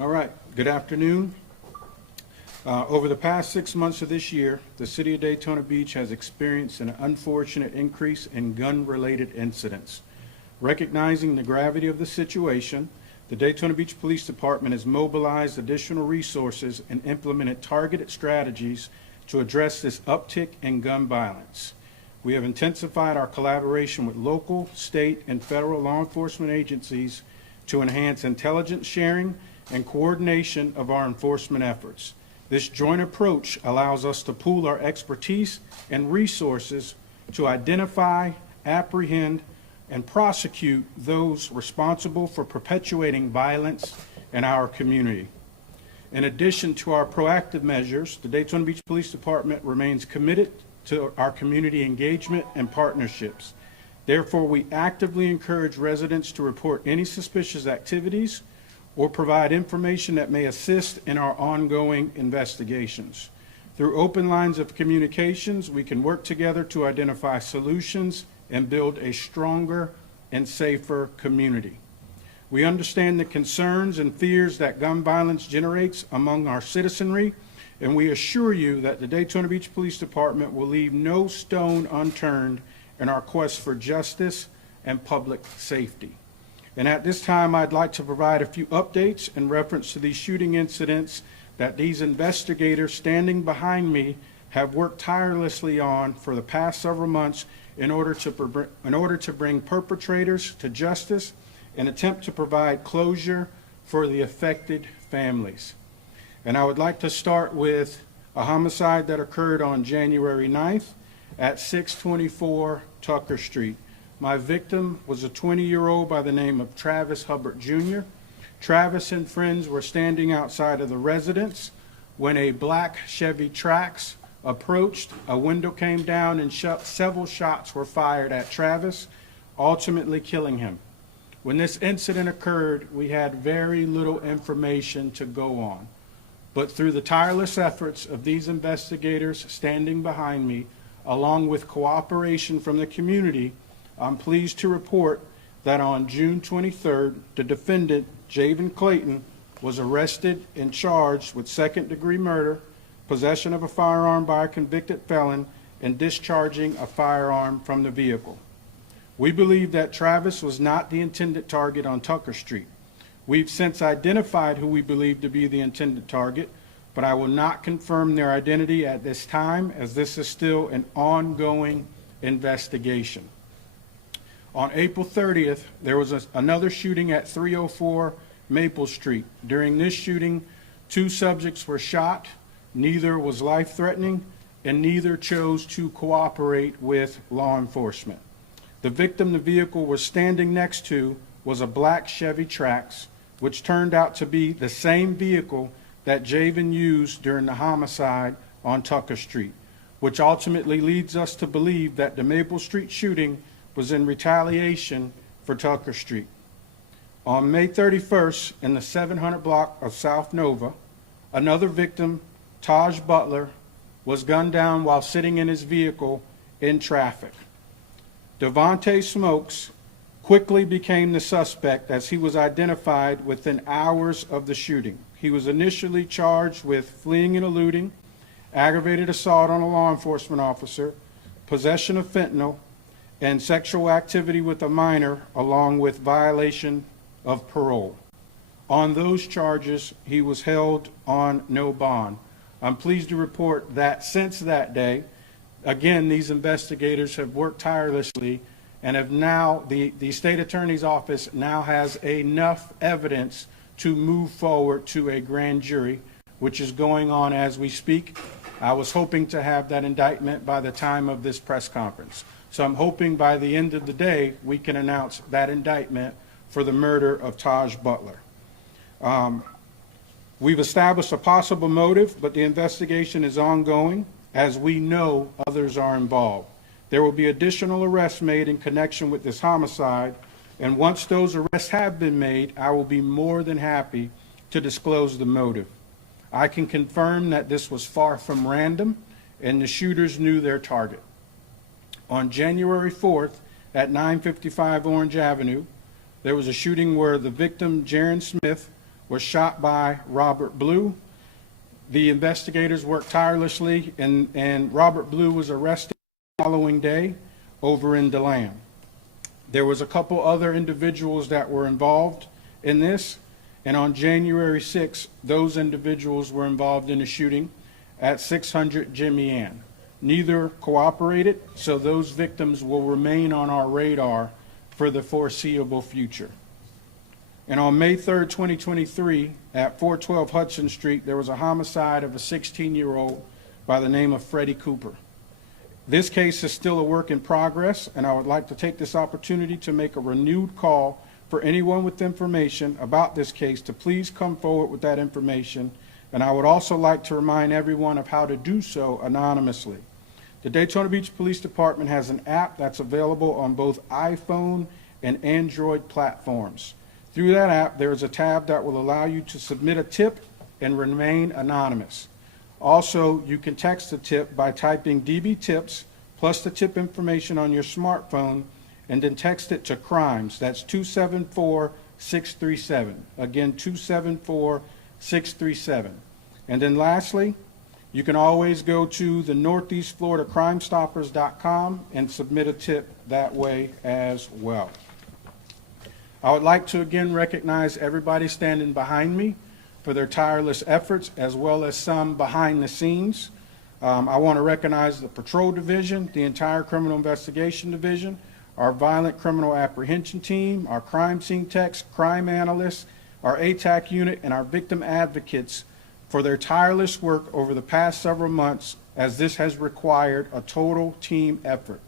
All right, good afternoon. Over the past 6 months of this year, the City of Daytona Beach has experienced an unfortunate increase in gun-related incidents. Recognizing the gravity of the situation, the Daytona Beach Police Department has mobilized additional resources and implemented targeted strategies to address this uptick in gun violence. We have intensified our collaboration with local, state, and federal law enforcement agencies to enhance intelligence sharing and coordination of our enforcement efforts. This joint approach allows us to pool our expertise and resources to identify, apprehend, and prosecute those responsible for perpetuating violence in our community. In addition to our proactive measures, the Daytona Beach Police Department remains committed to our community engagement and partnerships. Therefore, we actively encourage residents to report any suspicious activities or provide information that may assist in our ongoing investigations. Through open lines of communications, we can work together to identify solutions and build a stronger and safer community. We understand the concerns and fears that gun violence generates among our citizenry, and we assure you that the Daytona Beach Police Department will leave no stone unturned in our quest for justice and public safety. And at this time, I'd like to provide a few updates in reference to these shooting incidents that these investigators standing behind me have worked tirelessly on for the past several months in order to bring perpetrators to justice and attempt to provide closure for the affected families. And I would like to start with a homicide that occurred on January 9th at 624 Tucker Street. My victim was a 20-year-old by the name of Travis Hubbard Jr. Travis and friends were standing outside of the residence when a black Chevy Trax approached. A window came down and several shots were fired at Travis, ultimately killing him. When this incident occurred, we had very little information to go on. But through the tireless efforts of these investigators standing behind me, along with cooperation from the community, I'm pleased to report that on June 23rd, the defendant, Javen Clayton, was arrested and charged with second-degree murder, possession of a firearm by a convicted felon, and discharging a firearm from the vehicle. We believe that Travis was not the intended target on Tucker Street. We've since identified who we believe to be the intended target, but I will not confirm their identity at this time, as this is still an ongoing investigation. On April 30th, there was another shooting at 304 Maple Street. During this shooting, 2 subjects were shot. Neither was life-threatening, and neither chose to cooperate with law enforcement. The victim the vehicle was standing next to was a black Chevy Trax, which turned out to be the same vehicle that Javen used during the homicide on Tucker Street, which ultimately leads us to believe that the Maple Street shooting was in retaliation for Tucker Street. On May 31st, in the 700 block of South Nova, another victim, Taj Butler, was gunned down while sitting in his vehicle in traffic. Devontae Smokes quickly became the suspect as he was identified within hours of the shooting. He was initially charged with fleeing and eluding, aggravated assault on a law enforcement officer, possession of fentanyl, and sexual activity with a minor, along with violation of parole. On those charges, he was held on no bond. I'm pleased to report that since that day, again, these investigators have worked tirelessly and have now, the state attorney's office now has enough evidence to move forward to a grand jury, which is going on as we speak. I was hoping to have that indictment by the time of this press conference. So I'm hoping by the end of the day, we can announce that indictment for the murder of Taj Butler. We've established a possible motive, but the investigation is ongoing as we know others are involved. There will be additional arrests made in connection with this homicide, and once those arrests have been made, I will be more than happy to disclose the motive. I can confirm that this was far from random, and the shooters knew their target. On January 4th at 955 Orange Avenue, there was a shooting where the victim, Jaron Smith, was shot by Robert Blue. The investigators worked tirelessly, and Robert Blue was arrested the following day over in DeLand. There was a couple other individuals that were involved in this, and on January 6th, those individuals were involved in a shooting at 600 Jimmy Ann. Neither cooperated, so those victims will remain on our radar for the foreseeable future. And on May 3rd, 2023, at 412 Hudson Street, there was a homicide of a 16-year-old by the name of Freddie Cooper. This case is still a work in progress, and I would like to take this opportunity to make a renewed call for anyone with information about this case to please come forward with that information. And I would also like to remind everyone of how to do so anonymously. The Daytona Beach Police Department has an app that's available on both iPhone and Android platforms. Through that app, there is a tab that will allow you to submit a tip and remain anonymous. Also, you can text the tip by typing DB Tips plus the tip information on your smartphone and then text it to CRIMES. That's 274637. Again, 274637. And then lastly, you can always go to the Northeast Florida CrimeStoppers.com and submit a tip that way as well. I would like to again recognize everybody standing behind me for their tireless efforts, as well as some behind the scenes. I want to recognize the Patrol Division, the entire Criminal Investigation Division, our Violent Criminal Apprehension Team, our crime scene techs, crime analysts, our ATAC unit, and our victim advocates for their tireless work over the past several months, as this has required a total team effort.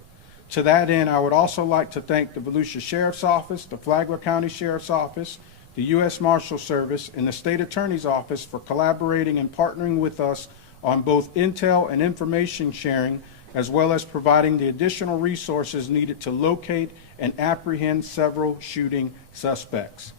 To that end, I would also like to thank the Volusia Sheriff's Office, the Flagler County Sheriff's Office, the U.S. Marshal Service, and the State Attorney's Office for collaborating and partnering with us on both intel and information sharing, as well as providing the additional resources needed to locate and apprehend several shooting suspects.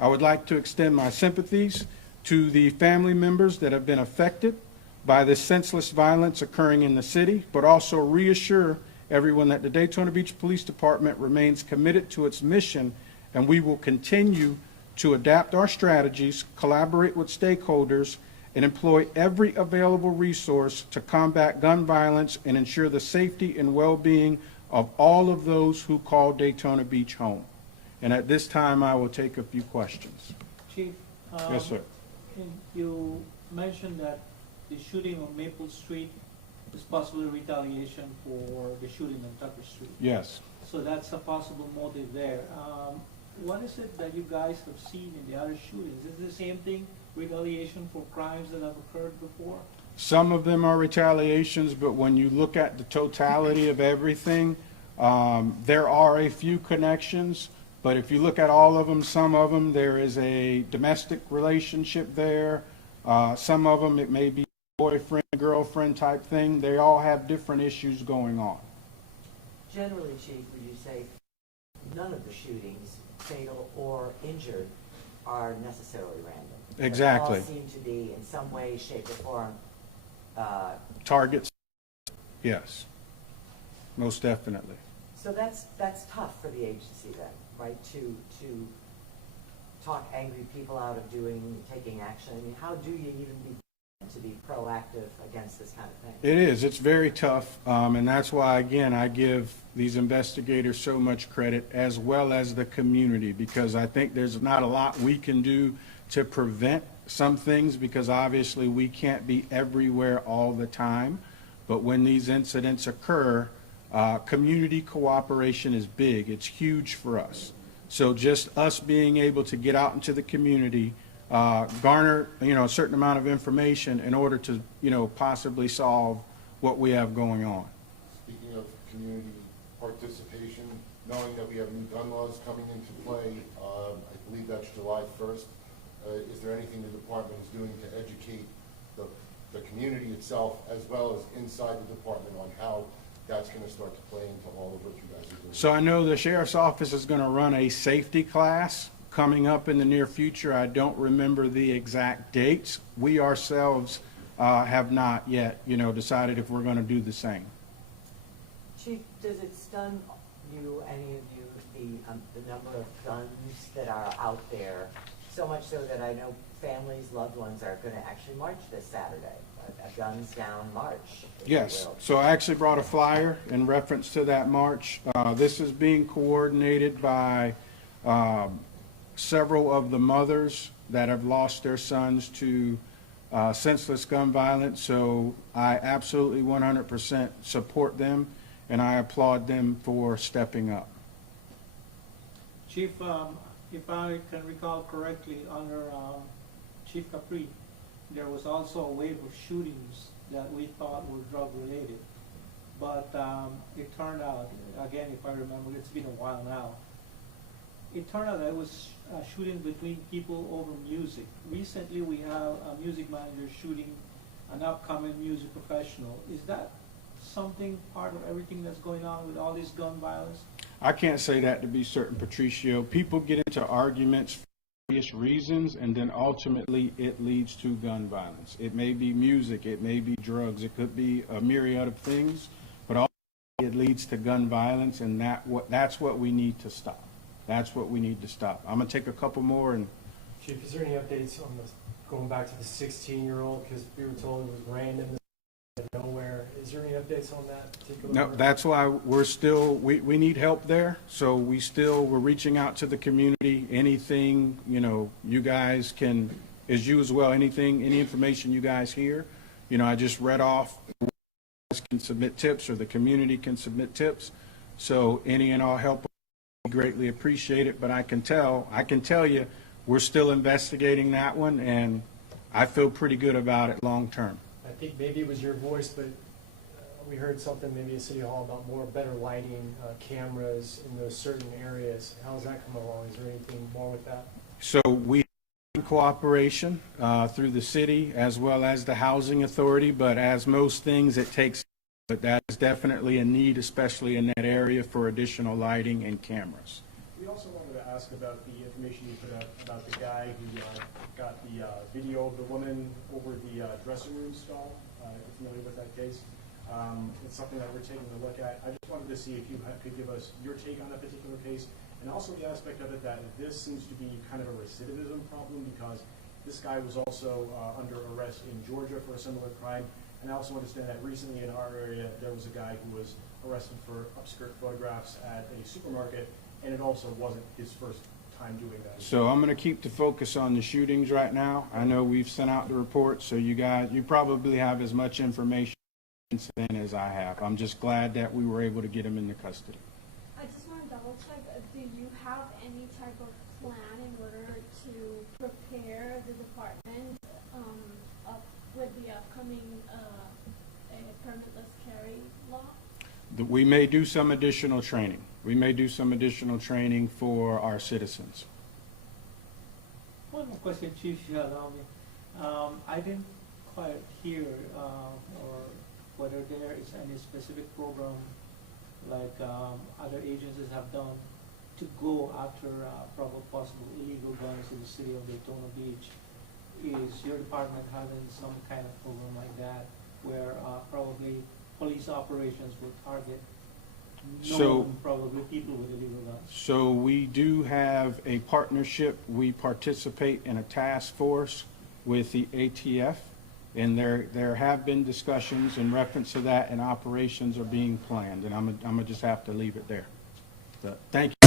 I would like to extend my sympathies to the family members that have been affected by this senseless violence occurring in the city, but also reassure everyone that the Daytona Beach Police Department remains committed to its mission, and we will continue to adapt our strategies, collaborate with stakeholders, and employ every available resource to combat gun violence and ensure the safety and well-being of all of those who call Daytona Beach home. And at this time, I will take a few questions. Chief, Yes, sir. you mentioned that the shooting on Maple Street is possibly retaliation for the shooting on Tucker Street. Yes. So that's a possible motive there. What is it that you guys have seen in the other shootings? Is it the same thing, retaliation for crimes that have occurred before? Some of them are retaliations, but when you look at the totality of everything, there are a few connections. But if you look at all of them, some of them, there is a domestic relationship there. Some of them, it may be boyfriend, girlfriend type thing. They all have different issues going on. Generally, Chief, would you say none of the shootings, fatal or injured, are necessarily random? Exactly. They all seem to be, in some way, shape, or form, Targets, yes, most definitely. so that's tough for the agency then, right? To talk angry people out of taking action. I mean, how do you even begin to be proactive against this kind of thing? It is. It's very tough, and that's why, again, I give these investigators so much credit, as well as the community, because I think there's not a lot we can do to prevent some things, because obviously we can't be everywhere all the time. But when these incidents occur, community cooperation is big. It's huge for us. So just us being able to get out into the community, garner, a certain amount of information in order to, possibly solve what we have going on. Speaking of community participation, knowing that we have new gun laws coming into play, I believe that's July 1st. Is there anything the department is doing to educate the community itself, as well as inside the department, on how that's going to start to play into all of what you guys are doing? So I know the sheriff's office is going to run a safety class coming up in the near future. I don't remember the exact dates. We ourselves have not yet, decided if we're going to do the same. Chief, does it stun you, any of you, the number of guns that are out there So much so that I know families, loved ones are going to actually march this Saturday, a guns down march, if you Yes, will. so I actually brought a flyer in reference to that march. This is being coordinated by several of the mothers that have lost their sons to senseless gun violence, so I absolutely 100% support them, and I applaud them for stepping up. Chief, if I can recall correctly, under Chief Capri, there was also a wave of shootings that we thought were drug-related. But it turned out, again, if I remember, it's been a while now, it turned out that it was shooting between people over music. Recently, we have a music manager shooting an upcoming music professional. Is that something part of everything that's going on with all this gun violence? I can't say that to be certain, Patricio. People get into arguments for various reasons, and then ultimately it leads to gun violence. It may be music, it may be drugs, it could be a myriad of things, but ultimately it leads to gun violence, and that's what we need to stop. That's what we need to stop. I'm going to take a couple more and Chief, is there any updates on this, going back to the 16-year-old, because we were told it was random, nowhere. Is there any updates on that particular? no, that's why we're still, we need help there. So we're reaching out to the community. Anything, you guys can, as you as well, any information you guys hear, I just read off, you guys can submit tips or the community can submit tips. So any and all help, we greatly appreciate it. But I can tell you, we're still investigating that one, and I feel pretty good about it long term. I think maybe it was your voice, but we heard something maybe at City Hall about better lighting, cameras in those certain areas. How's that come along? Is there anything more with that? So we have in cooperation through the city as well as the housing authority, but as most things, it takes, but that is definitely a need, especially in that area, for additional lighting and cameras. We also wanted to ask about the information you put out about the guy who got the video of the woman over the dressing room stall. If you're familiar with that case. It's something that we're taking a look at. I just wanted to see if you could give us your take on that particular case, and also the aspect of it that this seems to be kind of a recidivism problem, because this guy was also under arrest in Georgia for a similar crime. And I also understand that recently in our area there was a guy who was arrested for upskirt photographs at a supermarket, and it also wasn't his first time doing that. So I'm going to keep the focus on the shootings right now. I know we've sent out the report, so you probably have as much information as I have. I'm just glad that we were able to get him into custody. I just want to double check, do you have any type of plan in order to prepare the department with the upcoming permitless carry law? We may do some additional training. We may do some additional training for our citizens. One more question, Chief, if you allow me. I didn't quite hear or whether there is any specific program like other agencies have done to go after probable possible illegal guns in the city of Daytona Beach. Is your department having some kind of program like that where probably police operations will target probably people with illegal guns? So we do have a partnership. We participate in a task force with the ATF, and there have been discussions in reference to that, and operations are being planned. And I'm gonna just have to leave it there. But thank you.